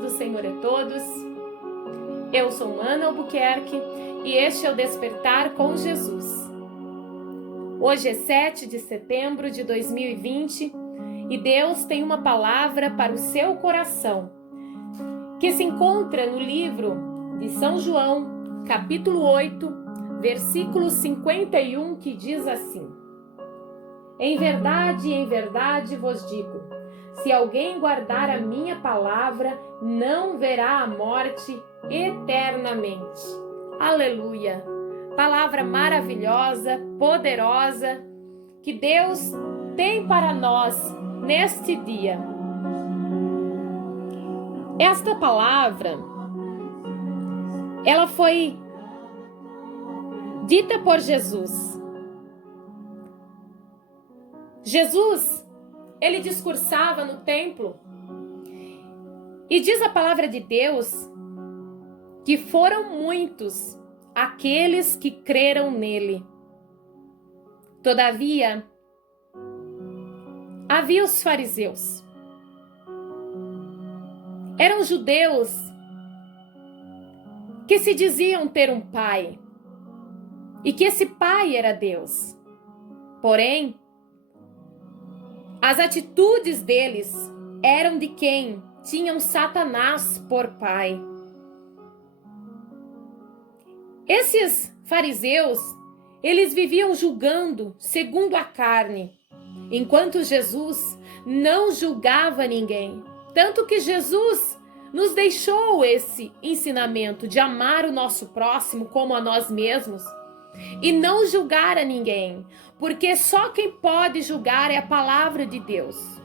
do Senhor a todos. Eu sou Ana Albuquerque e este é o Despertar com Jesus. Hoje é 7 de setembro de 2020 e Deus tem uma palavra para o seu coração, que se encontra no livro de São João, capítulo 8, versículo 51, que diz assim: em verdade vos digo, se alguém guardar a minha palavra, não verá a morte eternamente. Aleluia! Palavra maravilhosa, poderosa, que Deus tem para nós neste dia. Esta palavra, ela foi dita por Jesus. Jesus, ele discursava no templo e diz a palavra de Deus que foram muitos aqueles que creram nele. Todavia, havia os fariseus. Eram judeus que se diziam ter um pai e que esse pai era Deus. Porém, as atitudes deles eram de quem tinham Satanás por pai. Esses fariseus, eles viviam julgando segundo a carne, enquanto Jesus não julgava ninguém. Tanto que Jesus nos deixou esse ensinamento de amar o nosso próximo como a nós mesmos e não julgar a ninguém, porque só quem pode julgar é a palavra de Deus.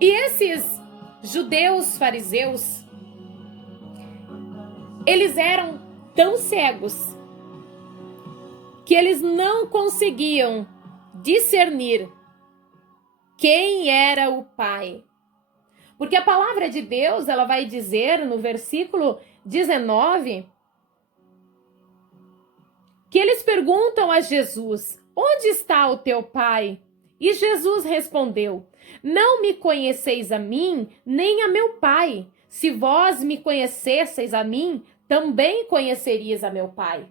E esses judeus fariseus, eles eram tão cegos que eles não conseguiam discernir quem era o Pai. Porque a palavra de Deus, ela vai dizer no versículo 19, que eles perguntam a Jesus: onde está o teu Pai? E Jesus respondeu: não me conheceis a mim, nem a meu Pai. Se vós me conhecesseis a mim, também conhecerias a meu Pai.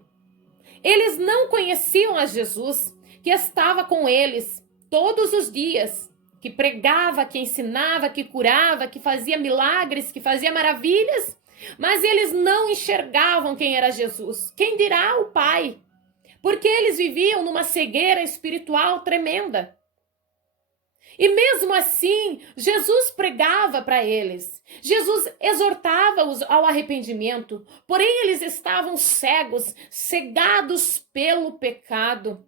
Eles não conheciam a Jesus, que estava com eles todos os dias, que pregava, que ensinava, que curava, que fazia milagres, que fazia maravilhas, mas eles não enxergavam quem era Jesus. Quem dirá o Pai? Porque eles viviam numa cegueira espiritual tremenda. E mesmo assim, Jesus pregava para eles. Jesus exortava-os ao arrependimento. Porém, eles estavam cegos, cegados pelo pecado.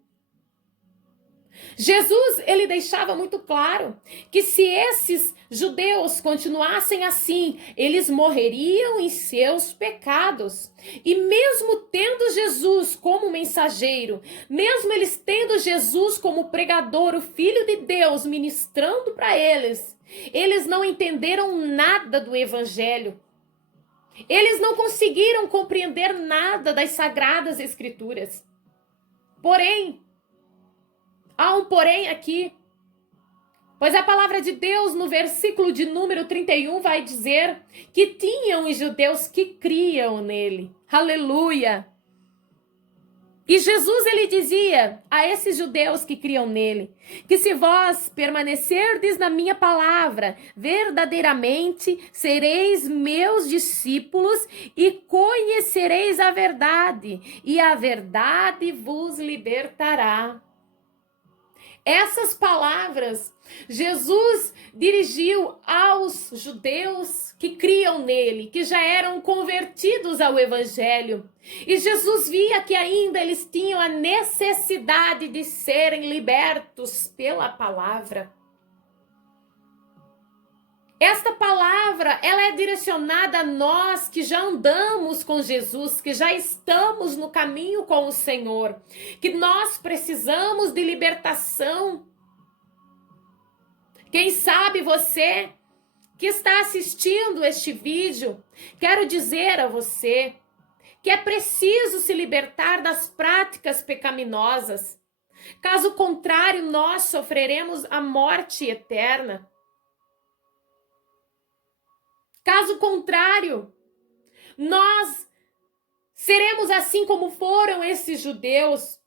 Jesus, ele deixava muito claro que se esses judeus continuassem assim, eles morreriam em seus pecados. E mesmo tendo Jesus como mensageiro, mesmo eles tendo Jesus como pregador, o Filho de Deus, ministrando para eles, eles não entenderam nada do Evangelho. Eles não conseguiram compreender nada das Sagradas Escrituras. Porém, há um porém aqui, pois a palavra de Deus no versículo de número 31 vai dizer que tinham os judeus que criam nele. Aleluia! E Jesus, ele dizia a esses judeus que criam nele, que se vós permanecerdes na minha palavra, verdadeiramente sereis meus discípulos e conhecereis a verdade, e a verdade vos libertará. Essas palavras Jesus dirigiu aos judeus que criam nele, que já eram convertidos ao Evangelho. E Jesus via que ainda eles tinham a necessidade de serem libertos pela palavra. Esta palavra, ela é direcionada a nós que já andamos com Jesus, que já estamos no caminho com o Senhor, que nós precisamos de libertação. Quem sabe você que está assistindo este vídeo, quero dizer a você que é preciso se libertar das práticas pecaminosas. Caso contrário, nós sofreremos a morte eterna. Caso contrário, nós seremos assim como foram esses judeus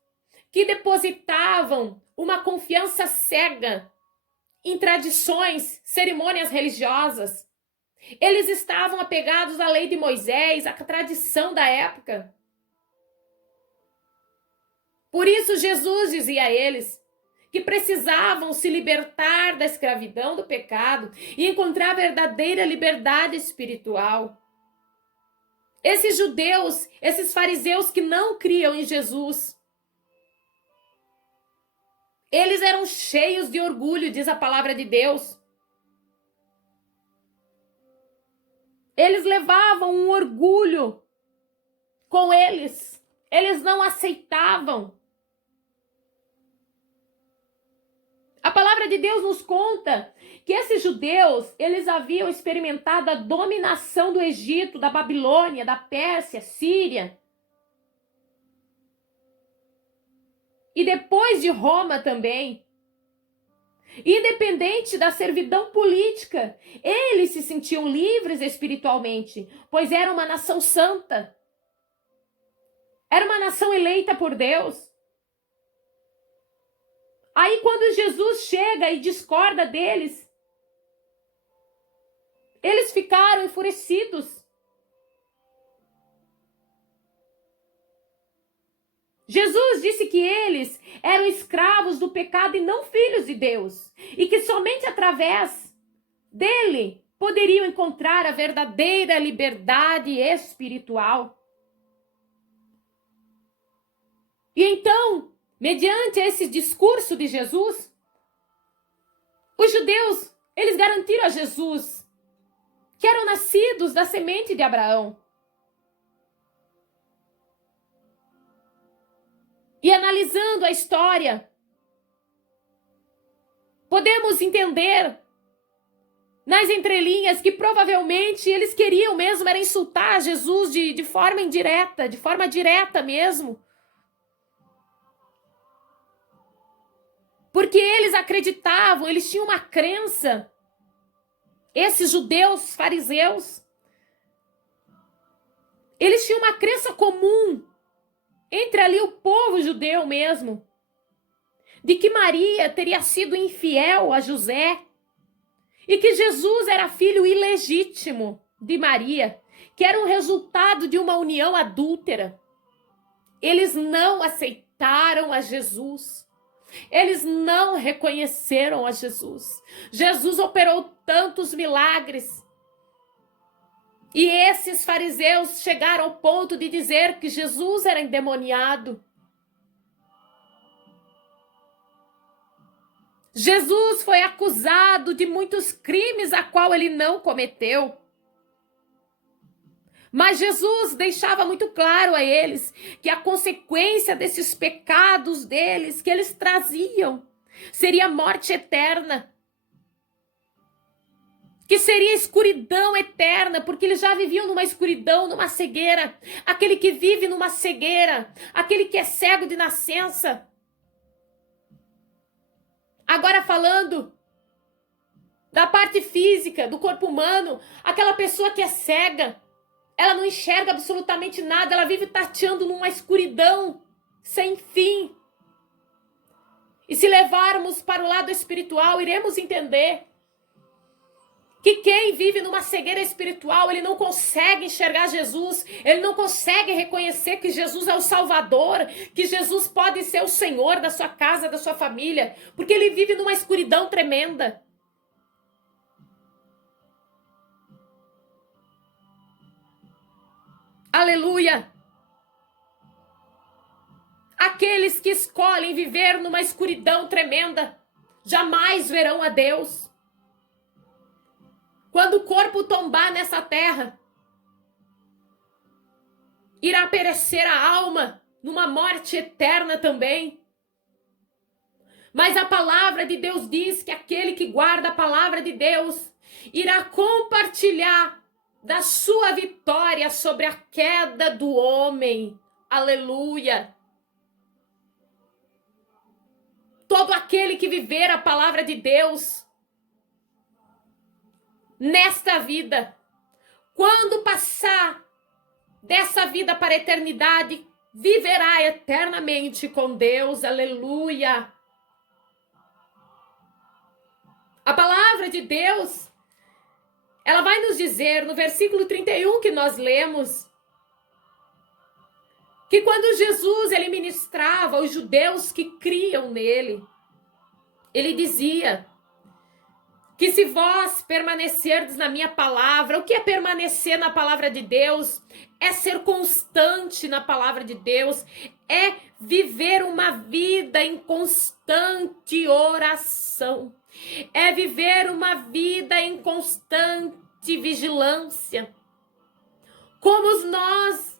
que depositavam uma confiança cega em tradições, cerimônias religiosas. Eles estavam apegados à lei de Moisés, à tradição da época. Por isso Jesus dizia a eles que precisavam se libertar da escravidão do pecado e encontrar a verdadeira liberdade espiritual. Esses judeus, esses fariseus que não criam em Jesus, eles eram cheios de orgulho, diz a palavra de Deus. Eles levavam um orgulho com eles. Eles não aceitavam. A palavra de Deus nos conta que esses judeus, eles haviam experimentado a dominação do Egito, da Babilônia, da Pérsia, Síria. E depois de Roma também. Independente da servidão política, eles se sentiam livres espiritualmente, pois era uma nação santa. Era uma nação eleita por Deus. Aí quando Jesus chega e discorda deles, eles ficaram enfurecidos. Jesus disse que eles eram escravos do pecado e não filhos de Deus, e que somente através dele poderiam encontrar a verdadeira liberdade espiritual. E então, mediante esse discurso de Jesus, os judeus, eles garantiram a Jesus que eram nascidos da semente de Abraão. E analisando a história, podemos entender nas entrelinhas que provavelmente eles queriam mesmo era insultar Jesus de forma indireta, de forma direta mesmo. Porque eles acreditavam, eles tinham uma crença, esses judeus fariseus, eles tinham uma crença comum entre ali o povo judeu mesmo, de que Maria teria sido infiel a José e que Jesus era filho ilegítimo de Maria, que era um resultado de uma união adúltera. Eles não aceitaram a Jesus. Eles não reconheceram a Jesus. Jesus operou tantos milagres. E esses fariseus chegaram ao ponto de dizer que Jesus era endemoniado. Jesus foi acusado de muitos crimes a qual ele não cometeu. Mas Jesus deixava muito claro a eles que a consequência desses pecados deles, que eles traziam, seria a morte eterna. Que seria escuridão eterna, porque eles já viviam numa escuridão, numa cegueira. Aquele que vive numa cegueira, aquele que é cego de nascença. Agora falando da parte física, do corpo humano, aquela pessoa que é cega, ela não enxerga absolutamente nada, ela vive tateando numa escuridão sem fim. E se levarmos para o lado espiritual, iremos entender que quem vive numa cegueira espiritual, ele não consegue enxergar Jesus, ele não consegue reconhecer que Jesus é o Salvador, que Jesus pode ser o Senhor da sua casa, da sua família, porque ele vive numa escuridão tremenda. Aleluia! Aqueles que escolhem viver numa escuridão tremenda, jamais verão a Deus. Quando o corpo tombar nessa terra, irá perecer a alma numa morte eterna também. Mas a palavra de Deus diz que aquele que guarda a palavra de Deus irá compartilhar da sua vitória sobre a queda do homem. Aleluia! Todo aquele que viver a palavra de Deus nesta vida quando passar dessa vida para a eternidade, viverá eternamente com Deus. Aleluia! A palavra de Deus, ela vai nos dizer no versículo 31 que nós lemos, que quando Jesus ele ministrava aos judeus que criam nele, ele dizia que se vós permanecerdes na minha palavra, o que é permanecer na palavra de Deus? É ser constante na palavra de Deus, é viver uma vida em constante oração, é viver uma vida em constante vigilância. Como nós,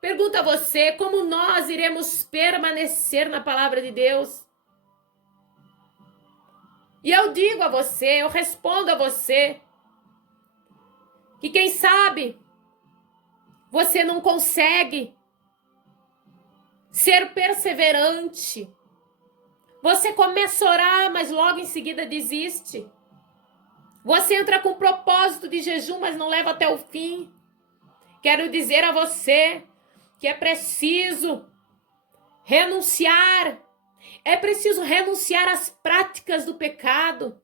pergunta a você, como nós iremos permanecer na palavra de Deus? E eu digo a você, eu respondo a você, que quem sabe você não consegue ser perseverante. Você começa a orar, mas logo em seguida desiste. Você entra com propósito de jejum, mas não leva até o fim. Quero dizer a você que é preciso renunciar. É preciso renunciar às práticas do pecado.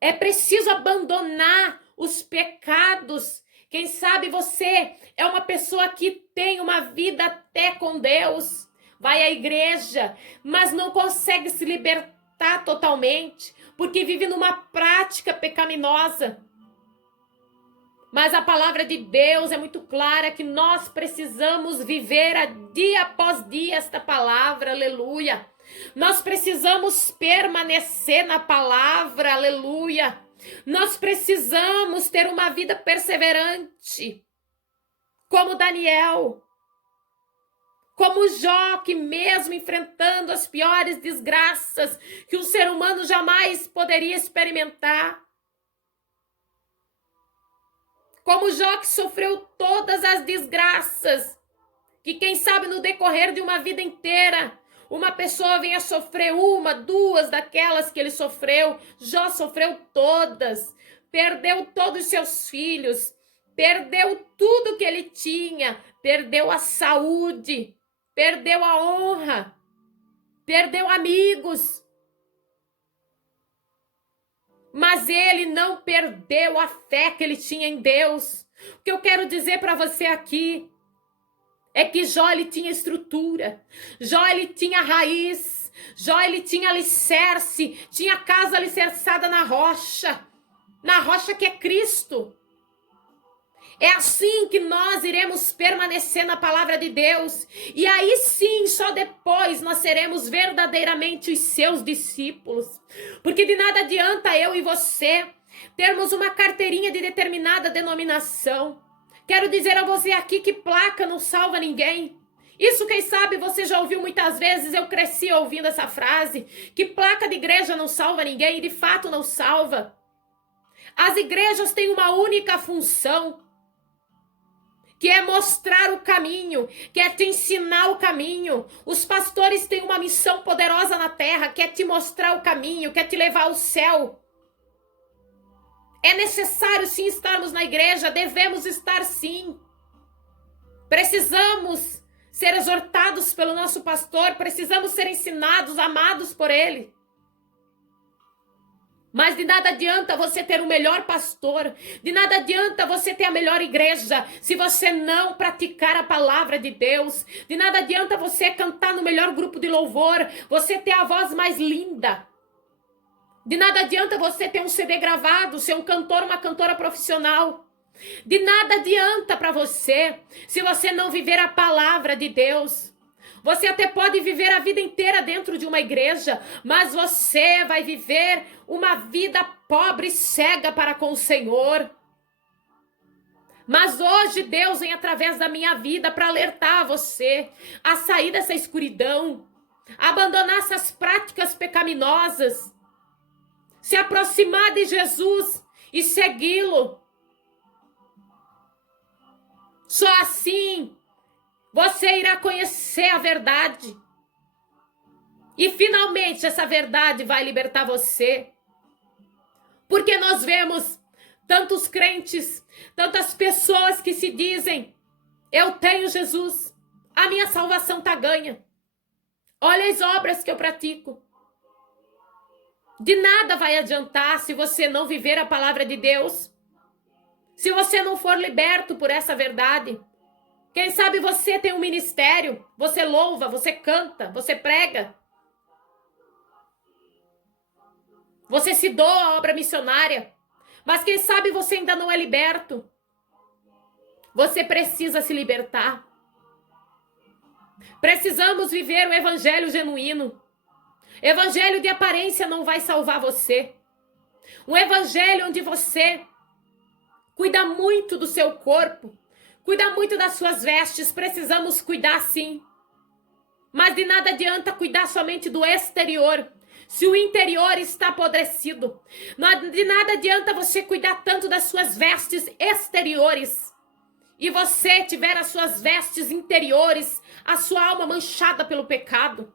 É preciso abandonar os pecados. Quem sabe você é uma pessoa que tem uma vida até com Deus. Vai à igreja, mas não consegue se libertar totalmente, porque vive numa prática pecaminosa. Mas a palavra de Deus é muito clara que nós precisamos viver dia após dia esta palavra, aleluia. Nós precisamos permanecer na palavra, aleluia. Nós precisamos ter uma vida perseverante, como Daniel, como Jó, que mesmo enfrentando as piores desgraças que um ser humano jamais poderia experimentar, como Jó, que sofreu todas as desgraças, que quem sabe no decorrer de uma vida inteira, uma pessoa venha sofrer uma, duas daquelas que ele sofreu. Jó sofreu todas, perdeu todos os seus filhos, perdeu tudo que ele tinha, perdeu a saúde, perdeu a honra, perdeu amigos. Mas ele não perdeu a fé que ele tinha em Deus. O que eu quero dizer para você aqui é que Jó, ele tinha estrutura, Jó, ele tinha raiz, Jó, ele tinha alicerce, tinha casa alicerçada na rocha que é Cristo. É assim que nós iremos permanecer na palavra de Deus. E aí sim, só depois nós seremos verdadeiramente os seus discípulos. Porque de nada adianta eu e você termos uma carteirinha de determinada denominação. Quero dizer a você aqui que placa não salva ninguém. Isso, quem sabe, você já ouviu muitas vezes, eu cresci ouvindo essa frase, que placa de igreja não salva ninguém, e de fato não salva. As igrejas têm uma única função, que é mostrar o caminho, que é te ensinar o caminho. Os pastores têm uma missão poderosa na terra, que é te mostrar o caminho, que é te levar ao céu. É necessário sim estarmos na igreja, devemos estar sim. Precisamos ser exortados pelo nosso pastor, precisamos ser ensinados, amados por ele. Mas de nada adianta você ter o melhor pastor, de nada adianta você ter a melhor igreja, se você não praticar a palavra de Deus. De nada adianta você cantar no melhor grupo de louvor, você ter a voz mais linda. De nada adianta você ter um CD gravado, ser um cantor, uma cantora profissional. De nada adianta para você, se você não viver a palavra de Deus. Você até pode viver a vida inteira dentro de uma igreja, mas você vai viver uma vida pobre e cega para com o Senhor. Mas hoje Deus vem através da minha vida para alertar você a sair dessa escuridão, abandonar essas práticas pecaminosas, se aproximar de Jesus e segui-lo. Só assim você irá conhecer a verdade. E finalmente essa verdade vai libertar você. Porque nós vemos Tantos crentes, tantas pessoas que se dizem: eu tenho Jesus, a minha salvação está ganha. Olha as obras que eu pratico. De nada vai adiantar se você não viver a palavra de Deus. Se você não for liberto por essa verdade. Quem sabe você tem um ministério, você louva, você canta, você prega. Você se doa à obra missionária. Mas quem sabe você ainda não é liberto. Você precisa se libertar. Precisamos viver o evangelho genuíno. Evangelho de aparência não vai salvar você. Um evangelho onde você cuida muito do seu corpo, cuida muito das suas vestes. Precisamos cuidar sim. Mas de nada adianta cuidar somente do exterior, se o interior está apodrecido. De nada adianta você cuidar tanto das suas vestes exteriores e você tiver as suas vestes interiores, a sua alma manchada pelo pecado.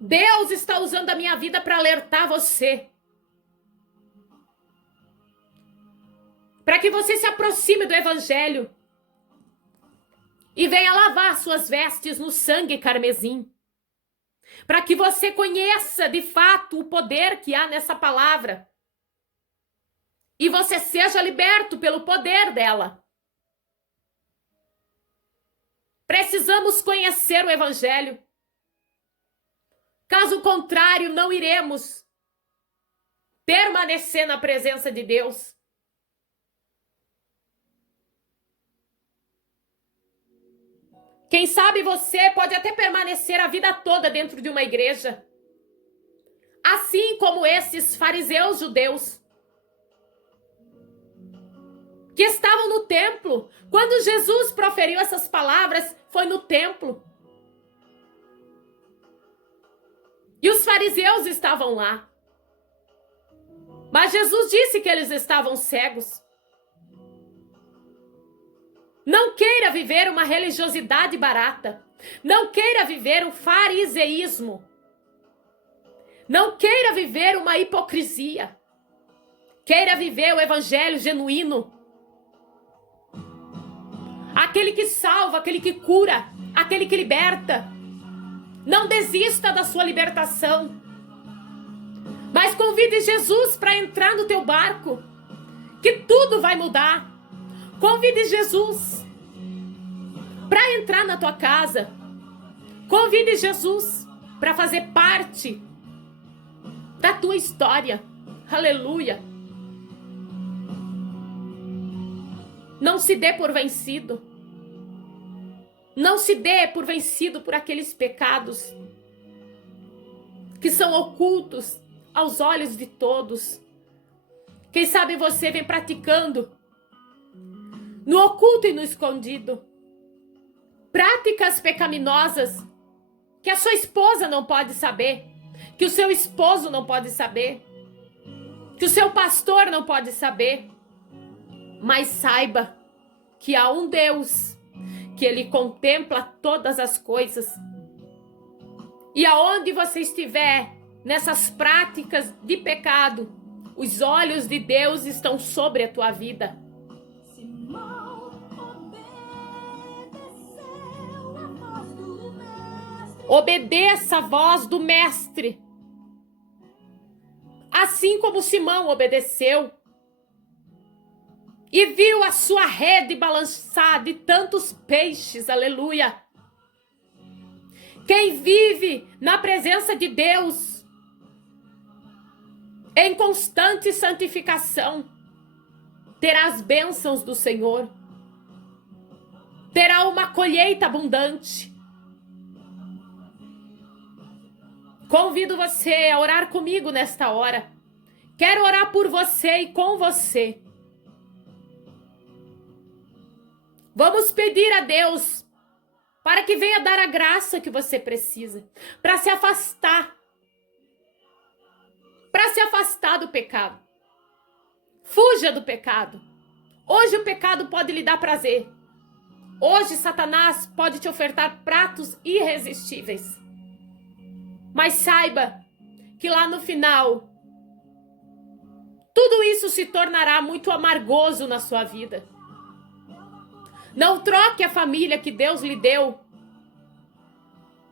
Deus está usando a minha vida para alertar você. Para que você se aproxime do evangelho e venha lavar suas vestes no sangue carmesim. Para que você conheça de fato o poder que há nessa palavra. E você seja liberto pelo poder dela. Precisamos conhecer o evangelho. Caso contrário, não iremos permanecer na presença de Deus. Quem sabe você pode até permanecer a vida toda dentro de uma igreja. Assim como esses fariseus judeus que estavam no templo. Quando Jesus proferiu essas palavras, foi no templo. E os fariseus estavam lá. Mas Jesus disse que eles estavam cegos. Não queira viver uma religiosidade barata. Não queira viver um fariseísmo. Não queira viver uma hipocrisia. Queira viver o evangelho genuíno. Aquele que salva, aquele que cura, aquele que liberta. Não desista da sua libertação. Mas convide Jesus para entrar no teu barco, que tudo vai mudar. Convide Jesus para entrar na tua casa. Convide Jesus para fazer parte da tua história. Aleluia. Não se dê por vencido. Não se dê por vencido por aqueles pecados que são ocultos aos olhos de todos. Quem sabe você vem praticando no oculto e no escondido práticas pecaminosas que a sua esposa não pode saber, que o seu esposo não pode saber, que o seu pastor não pode saber. Mas saiba que há um Deus que Ele contempla todas as coisas. E aonde você estiver nessas práticas de pecado, os olhos de Deus estão sobre a tua vida. Obedeça a voz do Mestre. Assim como Simão obedeceu e viu a sua rede balançar de tantos peixes, aleluia. Quem vive na presença de Deus, em constante santificação, terá as bênçãos do Senhor, terá uma colheita abundante. Convido você a orar comigo nesta hora. Quero orar por você e com você. Vamos pedir a Deus para que venha dar a graça que você precisa, para se afastar do pecado. Fuja do pecado. Hoje o pecado pode lhe dar prazer. Hoje Satanás pode te ofertar pratos irresistíveis. Mas saiba que lá no final tudo isso se tornará muito amargoso na sua vida. Não troque a família que Deus lhe deu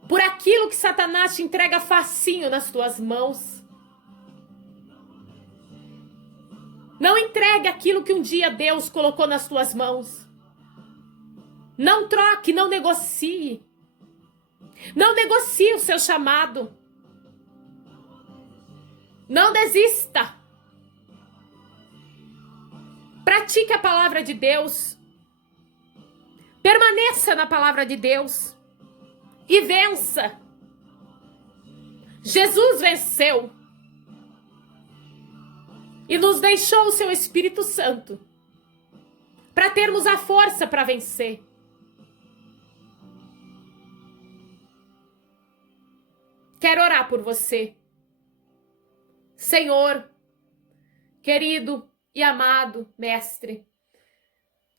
por aquilo que Satanás te entrega facinho nas tuas mãos. Não entregue aquilo que um dia Deus colocou nas tuas mãos. Não troque, não negocie. Não negocie o seu chamado. Não desista. Pratique a palavra de Deus. Permaneça na palavra de Deus. E vença. Jesus venceu. E nos deixou o seu Espírito Santo para termos a força para vencer. Quero orar por você. Senhor, querido e amado Mestre,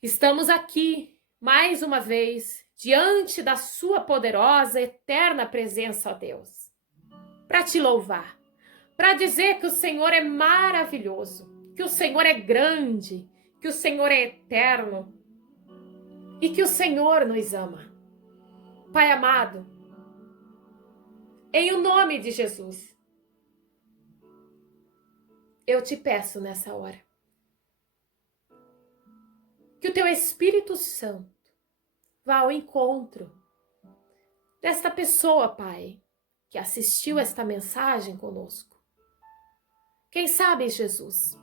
estamos aqui mais uma vez diante da sua poderosa, eterna presença, ó Deus, para te louvar, para dizer que o Senhor é maravilhoso, que o Senhor é grande, que o Senhor é eterno e que o Senhor nos ama. Pai amado, em o nome de Jesus, eu te peço nessa hora que o teu Espírito Santo vá ao encontro desta pessoa, Pai, que assistiu esta mensagem conosco. Quem sabe, Jesus,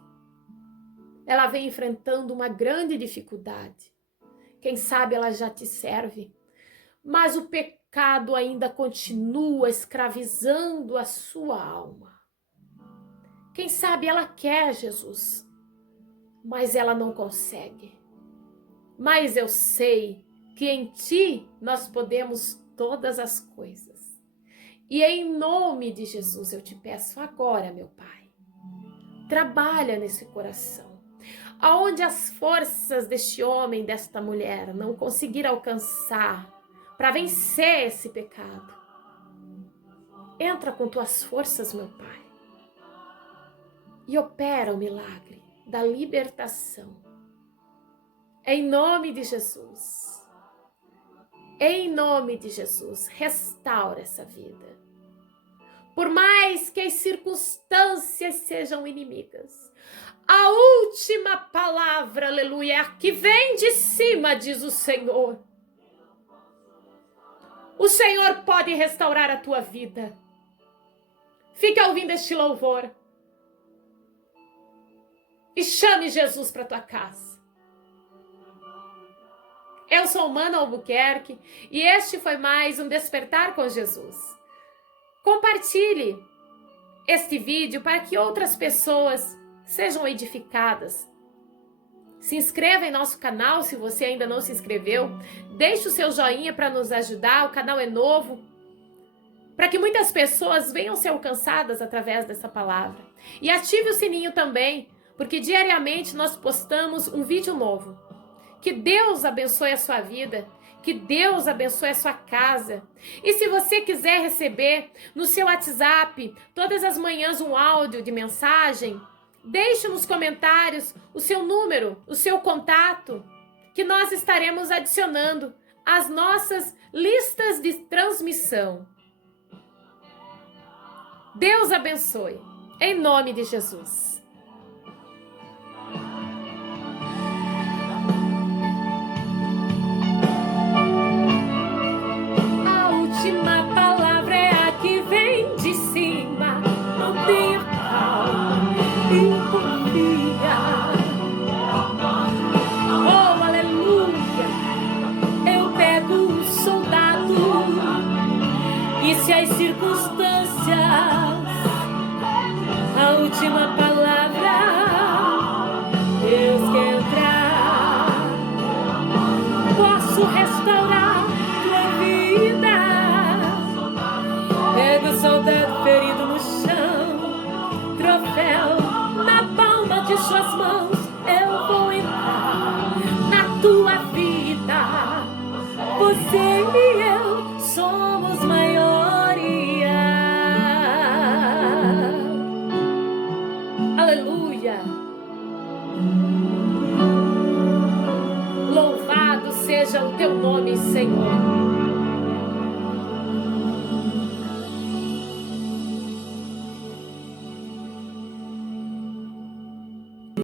ela vem enfrentando uma grande dificuldade. Quem sabe ela já te serve, mas o pecado ainda continua escravizando a sua alma. Quem sabe ela quer Jesus, mas ela não consegue. Mas eu sei que em ti nós podemos todas as coisas. E em nome de Jesus eu te peço agora, meu Pai, trabalha nesse coração. Aonde as forças deste homem, desta mulher não conseguiram alcançar para vencer esse pecado. Entra com tuas forças, meu Pai, e opera o milagre da libertação. Em nome de Jesus. Em nome de Jesus, restaura essa vida. Por mais que as circunstâncias sejam inimigas, a última palavra, aleluia, é a que vem de cima, diz o Senhor. O Senhor pode restaurar a tua vida. Fica ouvindo este louvor e chame Jesus para tua casa. Eu sou Mana Albuquerque e este foi mais um Despertar com Jesus. Compartilhe este vídeo para que outras pessoas sejam edificadas. Se inscreva em nosso canal se você ainda não se inscreveu. Deixe o seu joinha para nos ajudar, o canal é novo. Para que muitas pessoas venham ser alcançadas através dessa palavra. E ative o sininho também, porque diariamente nós postamos um vídeo novo. Que Deus abençoe a sua vida, que Deus abençoe a sua casa. E se você quiser receber no seu WhatsApp, todas as manhãs um áudio de mensagem, deixe nos comentários o seu número, o seu contato, que nós estaremos adicionando às nossas listas de transmissão. Deus abençoe, em nome de Jesus. A palavra é a que vem de cima, mantenha calma e confia. Oh, aleluia, eu pego um soldado e se as circunstâncias, a última palavra, Deus quer entrar, posso restaurar tua vida. Pega o soldado ferido no chão, troféu na palma de suas mãos. Eu vou entrar na tua vida. Você e eu somos maioria. Aleluia. Louvado seja o teu nome, Senhor.